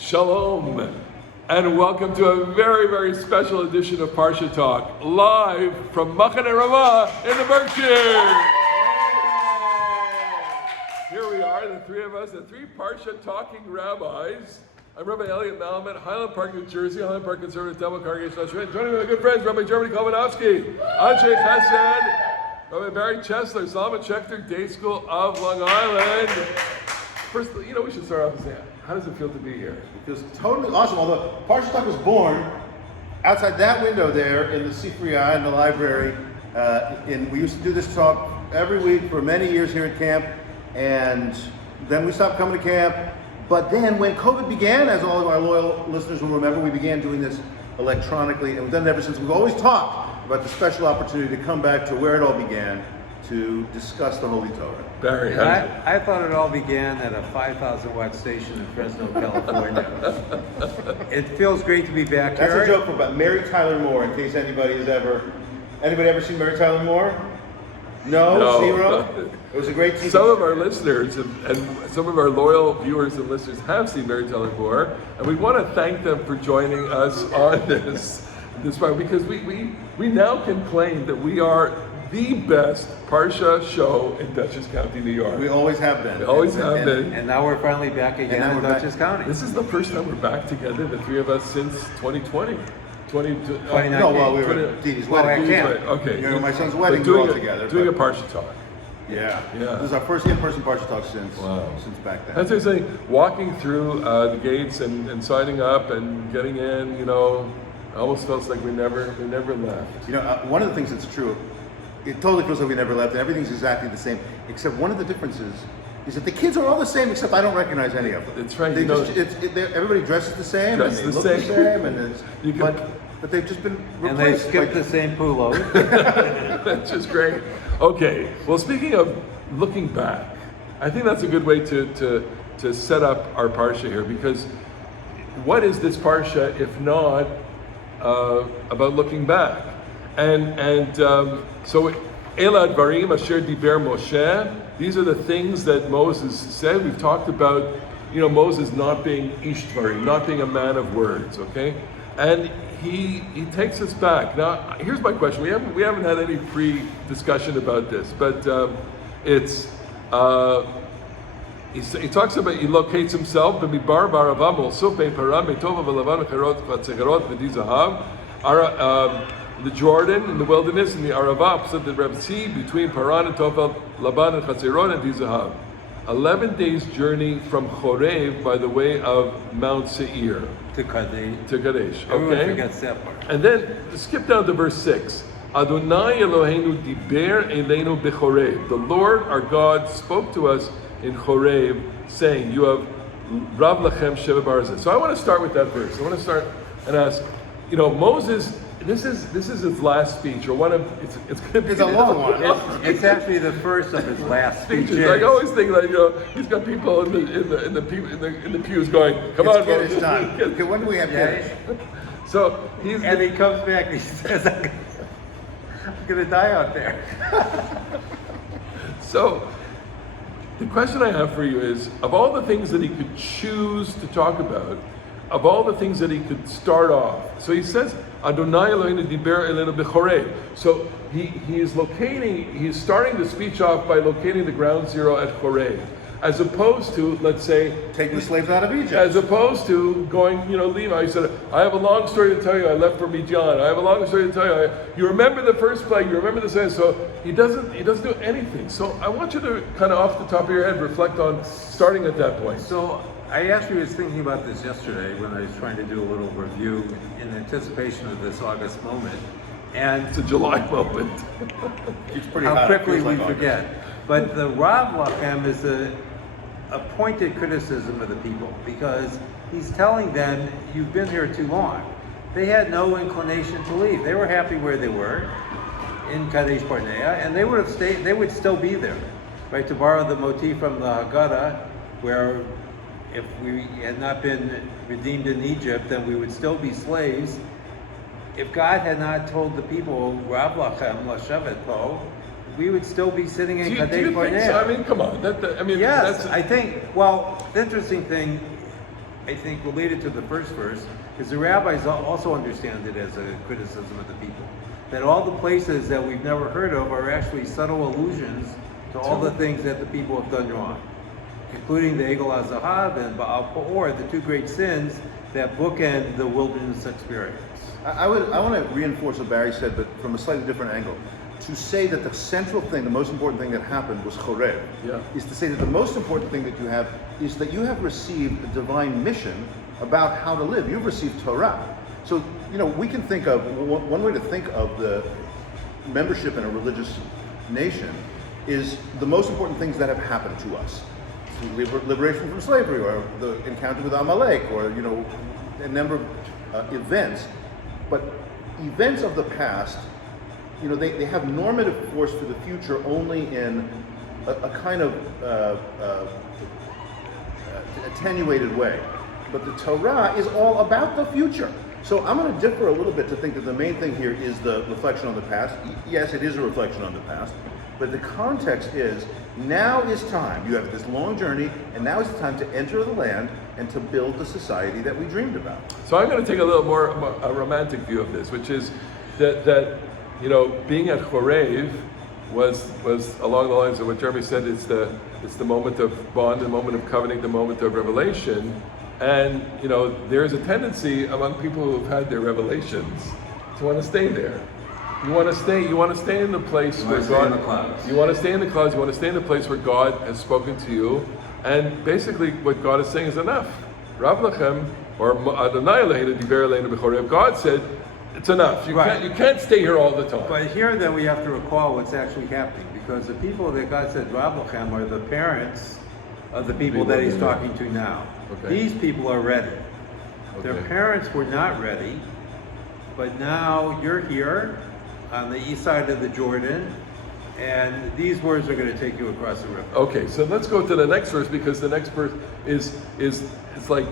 Shalom, and welcome to a very, very special edition of Parasha Talk, live from Machane Ramah in the Berkshires. Here we are, the three of us, the three Parsha talking rabbis. I'm Rabbi Elliot Malamet, Highland Park, New Jersey, Highland Park Conservative Temple Congregation. Joining me, my good friends, Rabbi Jeremy Kovanovsky, Anshe Chesed, Rabbi Barry Chesler, Solomon Schechter, Day School of Long Island. First, we should start off and say, how does it feel to be here? It feels totally awesome. Although Parasha Talk was born outside that window there in the Sifriya in the library. We used to do this talk every week for many years here at camp, and then we stopped coming to camp. But then when COVID began, as all of our loyal listeners will remember, we began doing this electronically, and we've done it ever since. We've always talked about the special opportunity to come back to where it all began, to discuss the Holy Torah. Barry, I thought it all began at a 5,000 watt station in Fresno, California. It feels great to be back here. That's a joke about Mary Tyler Moore, in case anybody ever seen Mary Tyler Moore? No. Zero? It was a great TV Some show. of our listeners and some of our loyal viewers and listeners have seen Mary Tyler Moore, and we want to thank them for joining us on this part, because we now can claim that we are the best Parsha show in Dutchess County, New York. We always have been. We always have been. And now we're finally back again in Dutchess County. This is the first time we're back together, the three of us, since 2020. 2019. No, well, we were at Dee Dee's wedding. Okay. My son's wedding, we were all together. Doing a Parsha Talk. Yeah. This is our first in-person Parsha Talk since back then. That's what I'm saying. Walking through the gates and signing up and getting in, almost feels like we never left. One of the things that's true, it totally feels like we never left, and everything's exactly the same, except one of the differences is that the kids are all the same, except I don't recognize any of them. That's right. Everybody dresses the same, and they look the same, and but they've just been replaced. And they skip the same pulo. That's just great. Okay. Well, speaking of looking back, I think that's a good way to set up our parsha here, because what is this parsha if not about looking back? And so Ela Dvarim Asher Diber Moshe. These are the things that Moses said. We've talked about, Moses not being Ish Dvarim, not being a man of words. Okay, and he takes us back. Now, here's my question. We haven't had any pre-discussion about this, but he talks about, he locates himself. The Jordan in the wilderness, in the Arava, opposite the Red Sea, between Paran and Tofel, Laban and Chatzirot and Dizahav. 11 days journey from Horev by the way of Mount Seir. To Kadesh. Okay? Everyone forgets that part. And then skip down to verse 6. Adonai Eloheinu diber eleinu b'Horev. The Lord our God spoke to us in Horev, saying, you have Rav Lachem Sheva Barzeh. So I want to start with that verse. I want to start and ask, Moses, this is his last speech, or one of it's going to be a long one. It's actually the first of his last speeches. I always think that he's got people in the pews going, "Come on, Kiddush time." Okay, when do we have Kiddush? So he comes back and he says, "I'm going to die out there." So the question I have for you is, of all the things that he could choose to talk about, of all the things that he could start off, so he says, Adonai Eloheinu diber eleinu b'Horev. So he's starting the speech off by locating the ground zero at Horev, as opposed to, let's say, taking the slaves out of Egypt. As opposed to going, Levi. He said, I have a long story to tell you. I left for Midian. I have a long story to tell you. You remember the first plague. You remember the second. So he doesn't do anything. So I want you to kind of off the top of your head reflect on starting at that point. So I actually was thinking about this yesterday when I was trying to do a little review in anticipation of this August moment. And it's a July moment. It's pretty how hot. quickly we August. forget. But the Rav Lachem is a pointed criticism of the people, because he's telling them, you've been here too long. They had no inclination to leave. They were happy where they were in Kadesh Barnea, and they would have stayed. They would still be there, right? To borrow the motif from the Haggadah, where if we had not been redeemed in Egypt, then we would still be slaves. If God had not told the people, Rav Lachem Lashevet Po, we would still be sitting in Kadesh Barnea. So? I mean, come on. Yes, I think, well, the interesting thing I think, related to the first verse, is the rabbis also understand it as a criticism of the people. That all the places that we've never heard of are actually subtle allusions to all the things that the people have done wrong, including the Egel HaZahav and Baal Peor, the two great sins that bookend the wilderness experience. I want to reinforce what Barry said, but from a slightly different angle. To say that the central thing, the most important thing that happened was Horev, is to say that the most important thing that you have is that you have received a divine mission about how to live. You've received Torah. So, we can think of, one way to think of the membership in a religious nation is the most important things that have happened to us. Liberation from slavery, or the encounter with Amalek, or, a number of events. But events of the past, they have normative force for the future only in a kind of attenuated way. But the Torah is all about the future. So I'm going to differ a little bit to think that the main thing here is the reflection on the past. Yes, it is a reflection on the past. But the context is, now is time. You have this long journey, and now is the time to enter the land and to build the society that we dreamed about. So I'm going to take a little more a romantic view of this, which is that being at Horev was along the lines of what Jeremy said. It's the moment of bond, the moment of covenant, the moment of revelation, and there is a tendency among people who have had their revelations to want to stay there. You want to stay in the place where God. You want to stay in the clouds. You want to stay in the place where God has spoken to you, and basically what God is saying is enough. Rav Lachem or Adonai Eloheinu diber Eloheinu b'Horev. God said, it's enough. You can't stay here all the time. But here, then, we have to recall what's actually happening, because the people that God said Rav Lachem are the parents of the people that He's talking to now. Okay. These people are ready. Okay. Their parents were not ready, but now you're here on the east side of the Jordan, and these words are going to take you across the river. Okay, so let's go to the next verse, because the next verse is like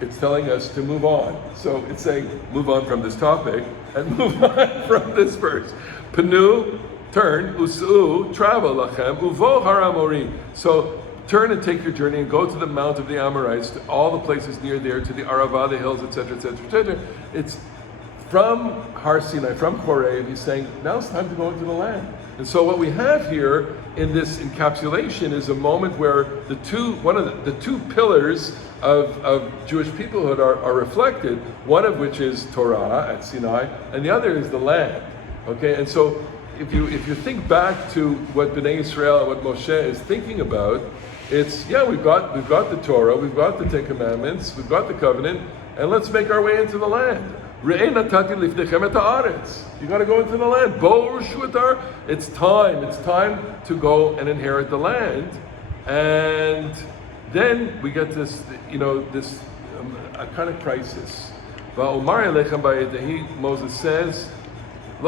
it's telling us to move on. So it's saying move on from this topic and move on from this verse. Penu, turn, usu, travel, lachem, uvo haramorim. So turn and take your journey and go to the Mount of the Amorites, to all the places near there, to the Arava, the hills, etc., etc., etc. It's from Har Sinai, from Horev. He's saying now it's time to go into the land. And so what we have here in this encapsulation is a moment where the two pillars of Jewish peoplehood are reflected, one of which is Torah at Sinai, and the other is the land. Okay, and so if you think back to what Bnei Israel and what Moshe is thinking about, it's we've got the Torah, we've got the Ten Commandments, we've got the covenant, and let's make our way into the land. You got to go into the land. It's time to go and inherit the land. And then we get this, a kind of crisis. Moses says, I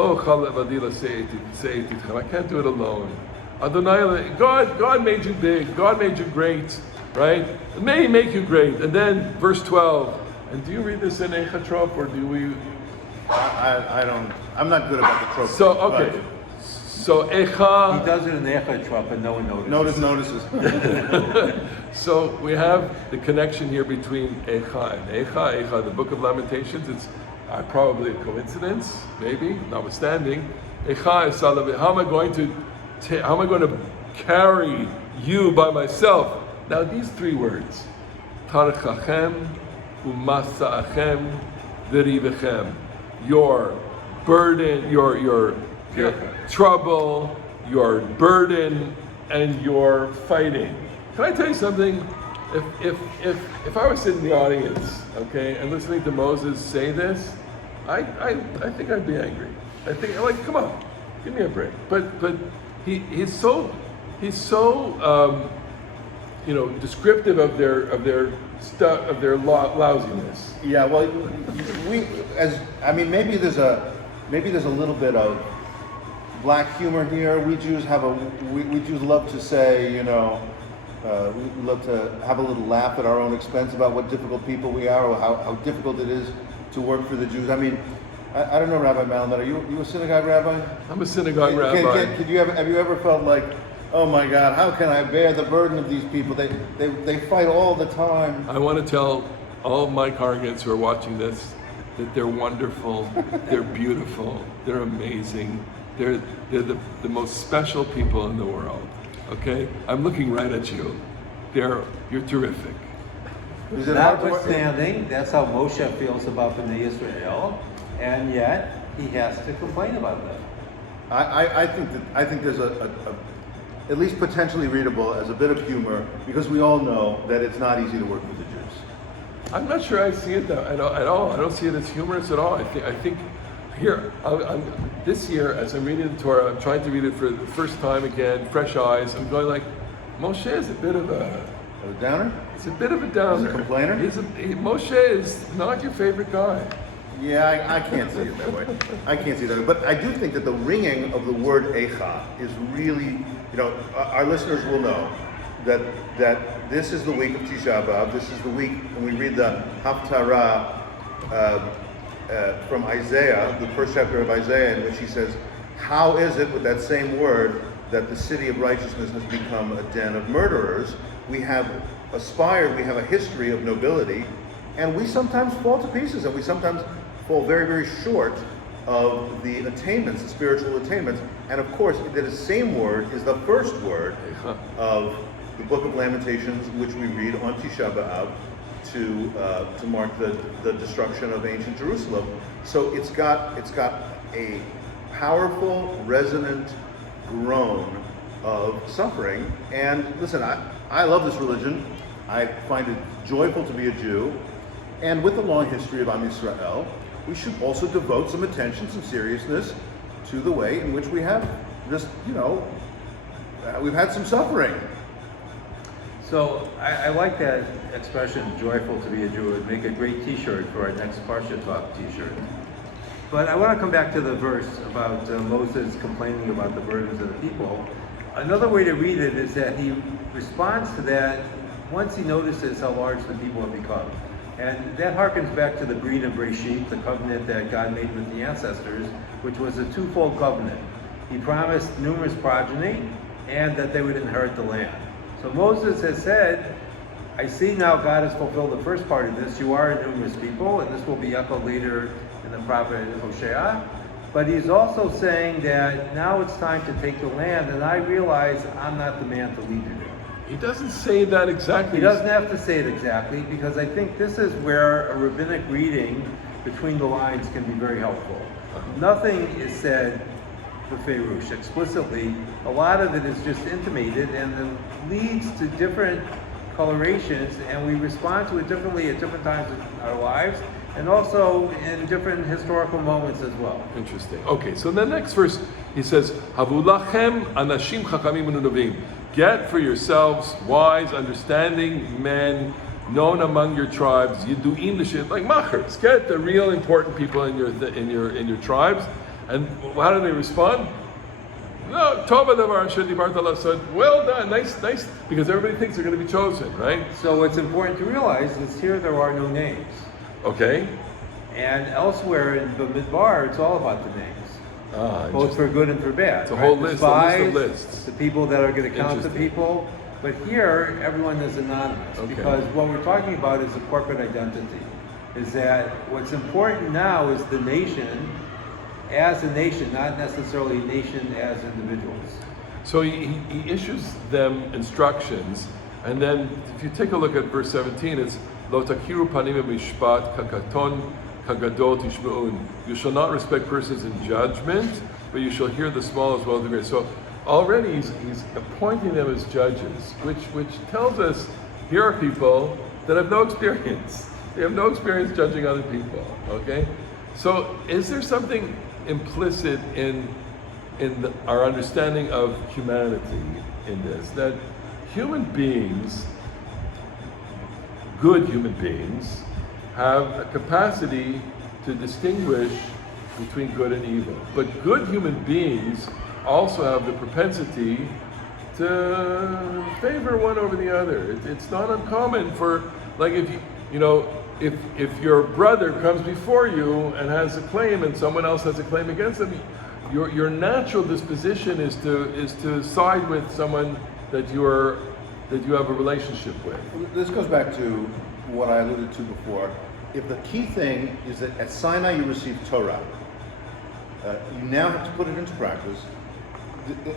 can't do it alone. God made you big, God made you great, right? It may make you great. And then verse 12, and do you read this in Echatrop, or do we? I'm not good about the tropes. So, okay. So, Echa. He does it in the Echatrop, but no one notices. Notices. So, we have the connection here between Echa and Echa, the book of Lamentations. It's probably a coincidence, maybe, notwithstanding. Echa is Salav. How am I going to carry you by myself? Now, these three words, Tarchachem, Umasa'achem, V'rivechem. Your burden, your trouble, your burden, and your fighting. Can I tell you something? If I was sitting in the audience, okay, and listening to Moses say this, I think I'd be angry. I think, come on, give me a break. But he's so descriptive of their lousiness. Yeah, well, maybe there's a little bit of black humor here. We Jews we Jews love to say, we love to have a little laugh at our own expense about what difficult people we are, or how difficult it is to work for the Jews. I mean, I don't know, Rabbi Malamed, are you a synagogue rabbi? I'm a synagogue rabbi. Have you ever felt like, oh my God, how can I bear the burden of these people? They fight all the time. I want to tell all my congregants who are watching this, that they're wonderful, they're beautiful, they're amazing, they're the most special people in the world. Okay? I'm looking right at you. You're terrific. Is it hard to Notwithstanding, that's how Moshe feels about Bnei Israel, and yet he has to complain about them. I think there's at least potentially readable as a bit of humor, because we all know that it's not easy to work with the Jews. I'm not sure I see it at all. I don't see it as humorous at all. I think here, this year, as I'm reading the Torah, I'm trying to read it for the first time again, fresh eyes. I'm going like, Moshe is a bit of a downer? It's a bit of a downer. He's a complainer? Moshe is not your favorite guy. Yeah, I can't see it that way. I can't see it that way. But I do think that the ringing of the word Echa is really, our listeners will know that this is the week of Tisha B'av. This is the week when we read the haftarah from Isaiah, the first chapter of Isaiah, in which he says, how is it with that same word that the city of righteousness has become a den of murderers? We have aspired, we have a history of nobility, and we sometimes fall to pieces, and we sometimes fall very, very short of the attainments, the spiritual attainments. And of course, the same word is the first word of the Book of Lamentations, which we read on Tisha B'av to mark the destruction of ancient Jerusalem. So it's got a powerful, resonant groan of suffering. And listen, I love this religion. I find it joyful to be a Jew. And with the long history of Am Yisrael, we should also devote some attention, some seriousness to the way in which we have just, we've had some suffering. So I like that expression, joyful to be a Jew. It would make a great t-shirt for our next Parasha Talk t-shirt. But I want to come back to the verse about Moses complaining about the burdens of the people. Another way to read it is that he responds to that once he notices how large the people have become. And that harkens back to the Brit of Breshit, the covenant that God made with the ancestors, which was a twofold covenant. He promised numerous progeny and that they would inherit the land. So Moses has said, I see now God has fulfilled the first part of this. You are a numerous people, and this will be echoed later in the prophet Hosea. But he's also saying that now it's time to take the land, and I realize I'm not the man to lead you there. He doesn't say that exactly. He doesn't have to say it exactly, because I think this is where a rabbinic reading between the lines can be very helpful. Nothing is said b'ferush, explicitly. A lot of it is just intimated, and it leads to different colorations, and we respond to it differently at different times in our lives, and also in different historical moments as well. Interesting. Okay, so the next verse, he says, Havulachem anashim chachamim u'nuvim. Get for yourselves wise, understanding men known among your tribes. Yidu'im l'shit, like machers. Get the real important people in your tribes. And how do they respond? No, tova davar asher dibarta lasod. Well done, nice, because everybody thinks they're going to be chosen, right? So what's important to realize is here there are no names. Okay. And elsewhere in the Midbar, it's all about the names. Both for good and for bad. It's a whole list, spies, of lists. The people that are going to count the people. But here, everyone is anonymous. Okay. Because what we're talking about is a corporate identity. Is that what's important now is the nation as a nation, not necessarily a nation as individuals. So he issues them instructions, and then if you take a look at verse 17, it's Lo takiru panim mishpat kakaton kagadol tishmeun. You shall not respect persons in judgment, but you shall hear the small as well as the great. So already he's appointing them as judges, which tells us here are people that have no experience. They have no experience judging other people. Okay, so is there something implicit in our understanding of humanity in this, that human beings, good human beings, have a capacity to distinguish between good and evil. But good human beings also have the propensity to favor one over the other. It's not uncommon for, like, if your brother comes before you and has a claim and someone else has a claim against them, your natural disposition is to side with someone that you have a relationship with. This goes back to what I alluded to before. If the key thing is that at Sinai you receive Torah, you now have to put it into practice.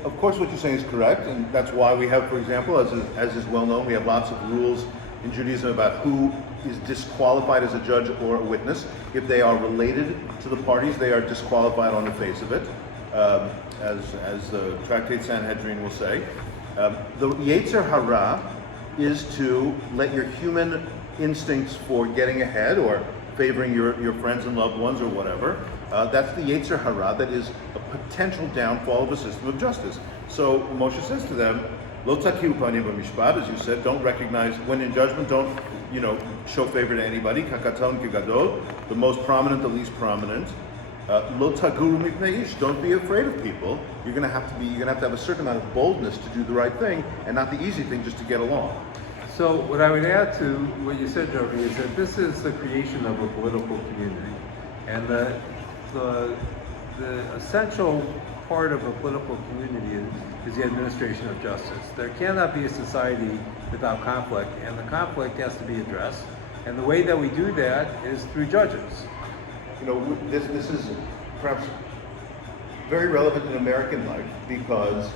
Of course, what you're saying is correct, and that's why we have, for example, as is well known, we have lots of rules in Judaism about who is disqualified as a judge or a witness. If they are related to the parties, they are disqualified on the face of it, as the Tractate Sanhedrin will say. The Yetzer Hara is to let your human instincts for getting ahead or favoring your friends and loved ones or whatever, that's the Yetzer Hara that is a potential downfall of a system of justice. So Moshe says to them, Lo takiu panim b'mishpat, as you said, don't recognize, when in judgment, don't show favor to anybody. Kakaton kigadol, the most prominent, the least prominent. Lo taguru mipnei ish, don't be afraid of people. You're gonna have to have a certain amount of boldness to do the right thing, and not the easy thing just to get along. So what I would add to what you said, Jovi, is that this is the creation of a political community, and the essential part of a political community is the administration of justice. There cannot be a society without conflict, and the conflict has to be addressed. And the way that we do that is through judges. This is perhaps very relevant in American life because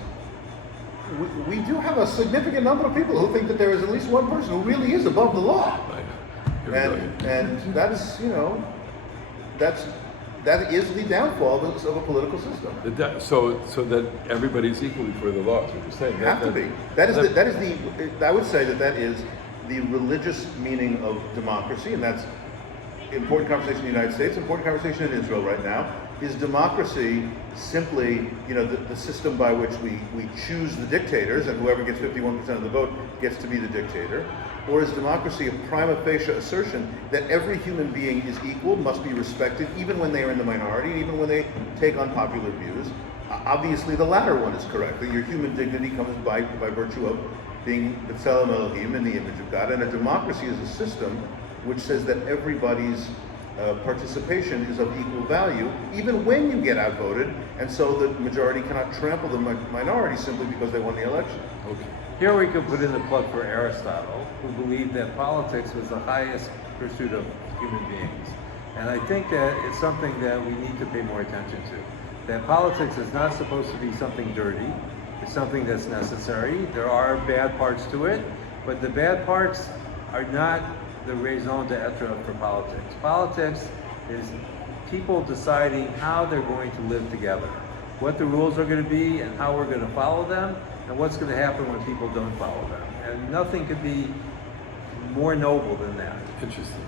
we do have a significant number of people who think that there is at least one person who really is above the law, and that is the downfall of a political system. So that everybody's equally before the law is what you're saying. Have to be. I would say that is the religious meaning of democracy, and that's important conversation in the United States, important conversation in Israel right now. Is democracy simply, the system by which we choose the dictators, and whoever gets 51% of the vote gets to be the dictator? Or is democracy a prima facie assertion that every human being is equal, must be respected, even when they are in the minority, even when they take unpopular views? Obviously, the latter one is correct, that your human dignity comes by virtue of being B'Tselem Elohim, in the image of God. And a democracy is a system which says that everybody's participation is of equal value, even when you get outvoted, and so the majority cannot trample the minority simply because they won the election. Okay. Here we could put in the plug for Aristotle, who believed that politics was the highest pursuit of human beings. And I think that it's something that we need to pay more attention to. That politics is not supposed to be something dirty. It's something that's necessary. There are bad parts to it, but the bad parts are not the raison d'etre for politics. Politics is people deciding how they're going to live together, what the rules are going to be and how we're going to follow them, and what's going to happen when people don't follow them. And nothing could be more noble than that. Interesting.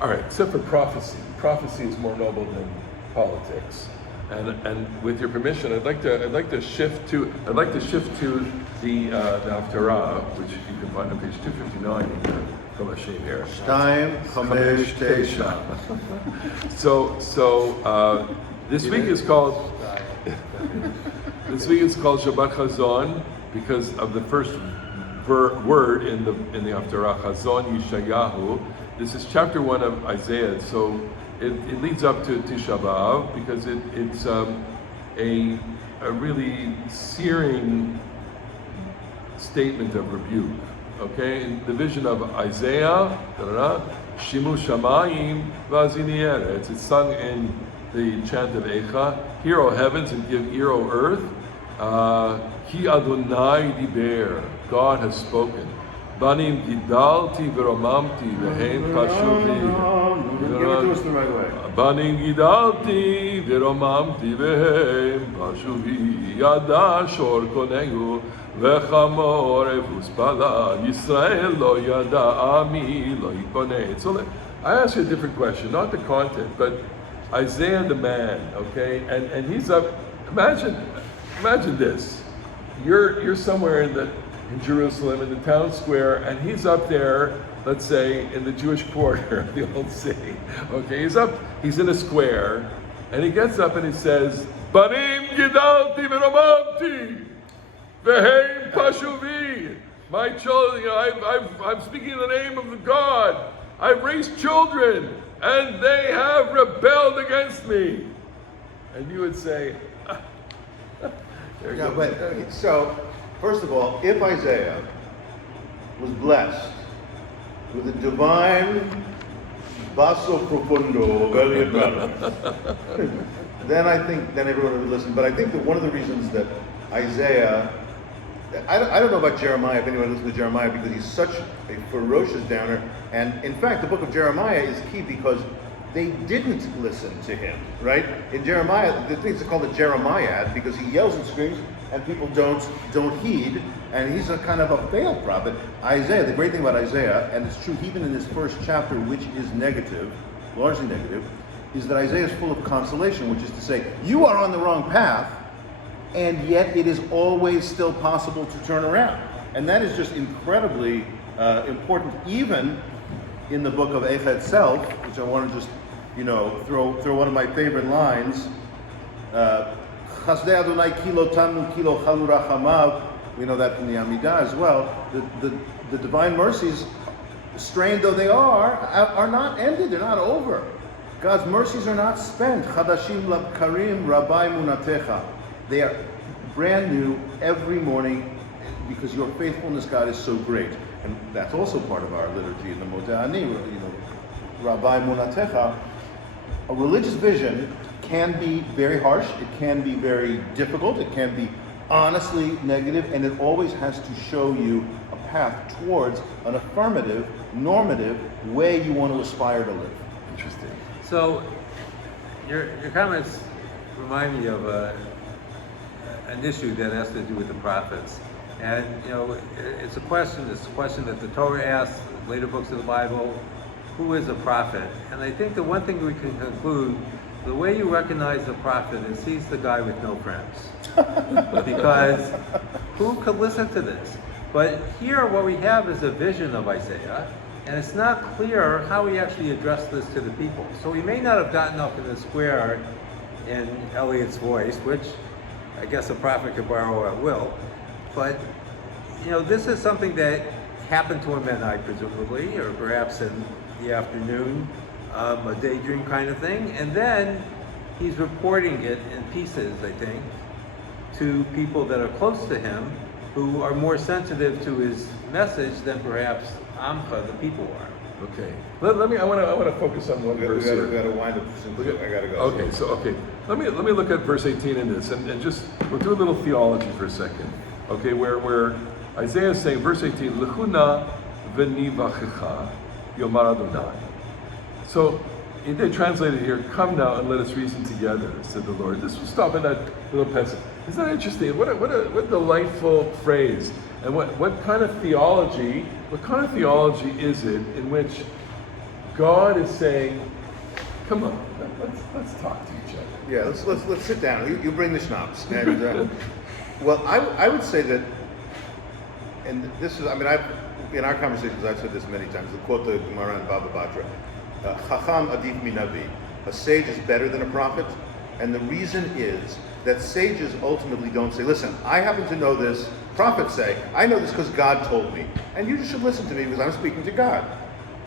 All right, except for prophecy. Prophecy is more noble than politics. And with your permission, I'd like to shift to the haftarah, which you can find on page 259 in your from Hashem here. Shtayim, Chamesh, Teisha. So this week is called Shabbat Chazon because of the first word in the haftarah, Chazon Yeshayahu. This is chapter 1 of Isaiah, so it leads up to Tisha B'av because it's a really searing statement of rebuke. Okay, in the vision of Isaiah, Shimu Shamayim V'azini Eretz. It's sung in the chant of Eicha. Hear, O heavens, and give ear, O earth. Ki Adonai diber. God has spoken. Banim gidalti v'romamti v'heim pashuvi. Give it to us the right way. Banim gidalti v'romamti v'heim pashuvi. Yada shor konegu. So I ask you a different question, not the content, but Isaiah the man, okay, and he's up. Imagine this: you're somewhere in Jerusalem in the town square, and he's up there, let's say, in the Jewish quarter of the old city. Okay, he's in a square, and he gets up and he says, "Banim gidalti v'romanti." Veheim pashuvi, my children. I'm speaking in the name of the God. I've raised children, and they have rebelled against me. And you would say, so first of all, if Isaiah was blessed with a divine basso profundo, very well, then everyone would listen. But I think that one of the reasons that Isaiah, I don't know about Jeremiah, if anyone listens to Jeremiah, because he's such a ferocious downer. And in fact, the book of Jeremiah is key because they didn't listen to him, right? In Jeremiah, the things are called the Jeremiad because he yells and screams and people don't heed, and he's a kind of a failed prophet. Isaiah, the great thing about Isaiah, and it's true even in this first chapter, which is negative, largely negative, is that Isaiah is full of consolation, which is to say, you are on the wrong path, and yet it is always still possible to turn around. And that is just incredibly important, even in the book of Eicha itself, which I want to just, throw one of my favorite lines. Chasdei Adonai kilo tanu kilo chalu rachamav. We know that from the Amidah as well. The divine mercies, strained though they are not ended. They're not over. God's mercies are not spent. Chadashim labkarim rabbi munatecha. They are brand new every morning because your faithfulness, God, is so great. And that's also part of our liturgy in the Modeh Ani, Rabbi Munatecha. A religious vision can be very harsh, it can be very difficult, it can be honestly negative, and it always has to show you a path towards an affirmative, normative way you want to aspire to live. Interesting. So, your comments remind me of an issue that has to do with the prophets. And it's a question that the Torah asks, later books of the Bible, who is a prophet? And I think the one thing we can conclude, the way you recognize the prophet is he's the guy with no friends. Because who could listen to this? But here what we have is a vision of Isaiah, and it's not clear how he actually addressed this to the people. So he may not have gotten up in the square in Eliot's voice, which I guess a prophet could borrow at will. But, this is something that happened to him at night, presumably, or perhaps in the afternoon, a daydream kind of thing. And then he's reporting it in pieces, I think, to people that are close to him, who are more sensitive to his message than perhaps Amcha, the people, are. Okay. I want to focus on one verse here. We got to wind up soon. I got to go. Okay. Let me look at verse 18 in this, and just we'll do a little theology for a second. Okay, where Isaiah is saying, verse 18, Lechuna v'nivachecha yomar Adonai. So they translated here, come now and let us reason together, said the Lord. This will stop in that little passage. Isn't that interesting? What a delightful phrase. And what kind of theology is it in which God is saying, come on, let's talk to each other. Yeah, let's sit down. You bring the schnapps. And well, I would say that, and this is, in our conversations, I've said this many times, the quote the Gemara and Baba Batra, Chacham adif minavi, a sage is better than a prophet, and the reason is that sages ultimately don't say, listen, I happen to know this, prophets say, I know this because God told me, and you just should listen to me because I'm speaking to God.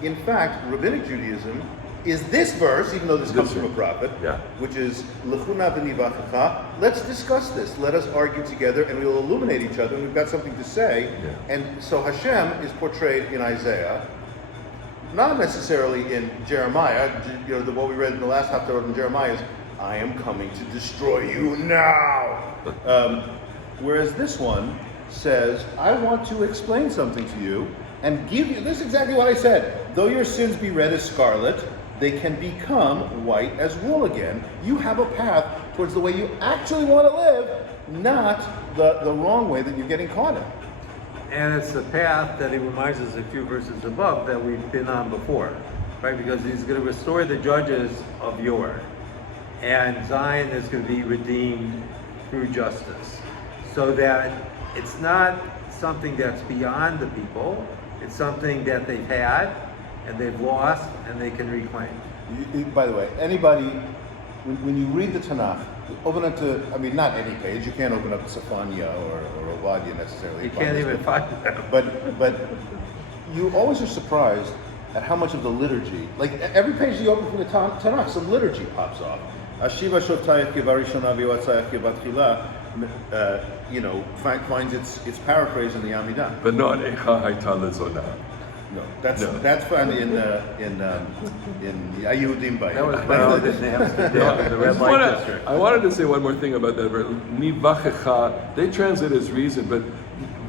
In fact, Rabbinic Judaism is this verse, even though this comes from a prophet, which is Lechuna v'nivachecha. Let's discuss this. Let us argue together, and we will illuminate each other. And we've got something to say. Yeah. And so Hashem is portrayed in Isaiah, not necessarily in Jeremiah. What we read in the last haftarah in Jeremiah is, "I am coming to destroy you now." Whereas this one says, "I want to explain something to you and give you." This is exactly what I said. Though your sins be red as scarlet, they can become white as wool again. You have a path towards the way you actually want to live, not the wrong way that you're getting caught in. And it's the path that he reminds us a few verses above that we've been on before, right? Because he's going to restore the judges of yore. And Zion is going to be redeemed through justice. So that it's not something that's beyond the people, it's something that they've had, and they've lost, and they can reclaim. By the way, anybody, when you read the Tanakh, open it to, not any page. You can't open up Safanya or Ovadia necessarily. You can't even find them. But you always are surprised at how much of the liturgy, like every page you open from the Tanakh, some liturgy pops off. Ashiva Shoftayach Kivarishona Viwatzayach Kivatchila, you know, finds its paraphrase in the Amidah. But not Echa Haita Lezona. No, that's No. that's found in Yehudim by. That was found in Amsterdam, in the red light district. I wanted to say one more thing about that verse. Nivachecha, they translate as reason, but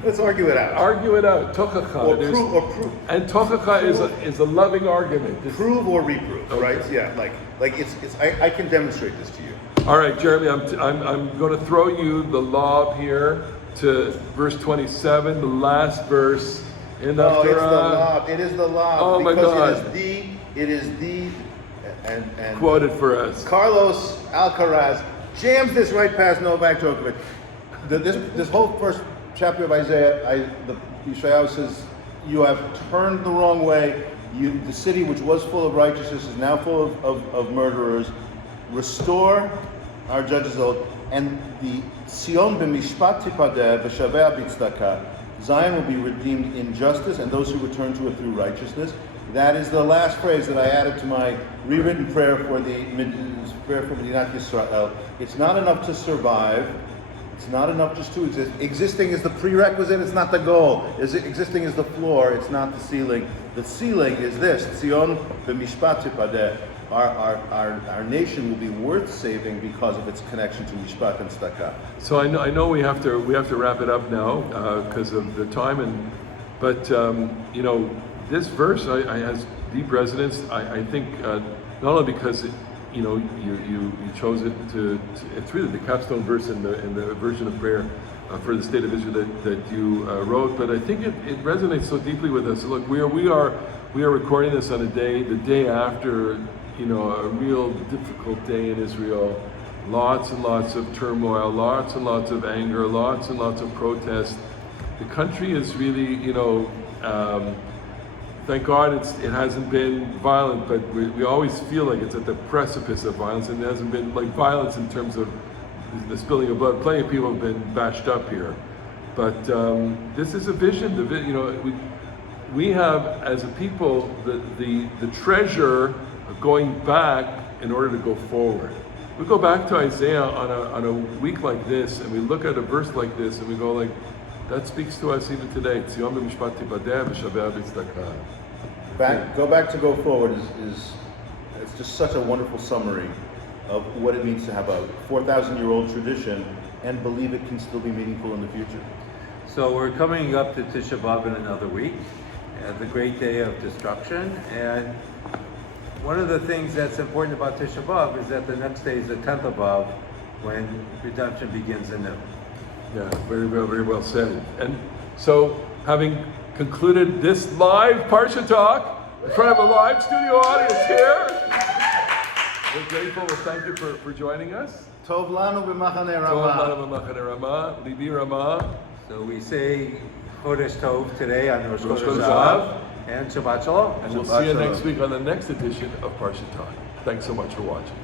Let's argue it out. argue it out. Tochacha. Or there's- prove. And tochacha is a loving argument. It's- Prove or reprove, Okay. right? Yeah, like it's I can demonstrate this to you. all right, Jeremy, I'm going to throw you the lob here to verse 27, the last verse in the No, it's the haftarah. lob. It is the lob. Oh, my because God. It is the, and Quoted for us. Carlos Alcaraz jams this right past Novak Djokovic. This whole first chapter of Isaiah, the Yeshayahu says, you have turned the wrong way. The city which was full of righteousness is now full of murderers. Restore our judges oath, and the Sion b'mishpat tipadeh v'shaveh b'tzedakah. Zion will be redeemed in justice, and those who return to it through righteousness. That is the last phrase that I added to my rewritten prayer for the prayer for Medinat Yisrael. It's not enough to survive. It's not enough just to exist. Existing is the prerequisite. It's not the goal. Existing is the floor. It's not the ceiling. The ceiling is this: Tzion b'mishpat tipadeh. Our nation will be worth saving because of its connection to mishpat and tzedakah. So I know we have to wrap it up now because of the time, but this verse has deep resonance. I think not only because you chose it to it's really the capstone verse in the version of prayer for the state of Israel that you wrote, but I think it resonates so deeply with us. Look, we are recording this on the day after a real difficult day in Israel. Lots and lots of turmoil, lots and lots of anger, lots and lots of protest. The country is really, thank God it hasn't been violent, but we always feel like it's at the precipice of violence, and it hasn't been like violence in terms of the spilling of blood. Plenty of people have been bashed up here, but this is a vision. We have as a people the treasure of going back in order to go forward. We go back to Isaiah on a week like this, and we look at a verse like this, and we go like, that speaks to us even today. Tzion b'mishpat tipadeh v'shaveh b'tzedakah. Go back to go forward is it's just such a wonderful summary of what it means to have a 4,000-year-old tradition and believe it can still be meaningful in the future. So we're coming up to Tisha B'av in another week, the great day of destruction. And one of the things that's important about Tisha B'av is that the next day is the 10th of Av, when redemption begins anew. Yeah, very well, very well said. And so, having concluded this live Parasha Talk in front of a live studio audience here, we're grateful. Well, thank you for joining us. Tov lanu b'machane Tov Ramah. lanu b'machane Ramah, Libi Ramah. So we say Chodesh Tov today on Rosh Rosh Chodesh Chodesh Av, Av. and Shabbat Shalom. And we'll Shabbat see you Shalom. next week on the next edition of Parasha Talk. Thanks so much for watching.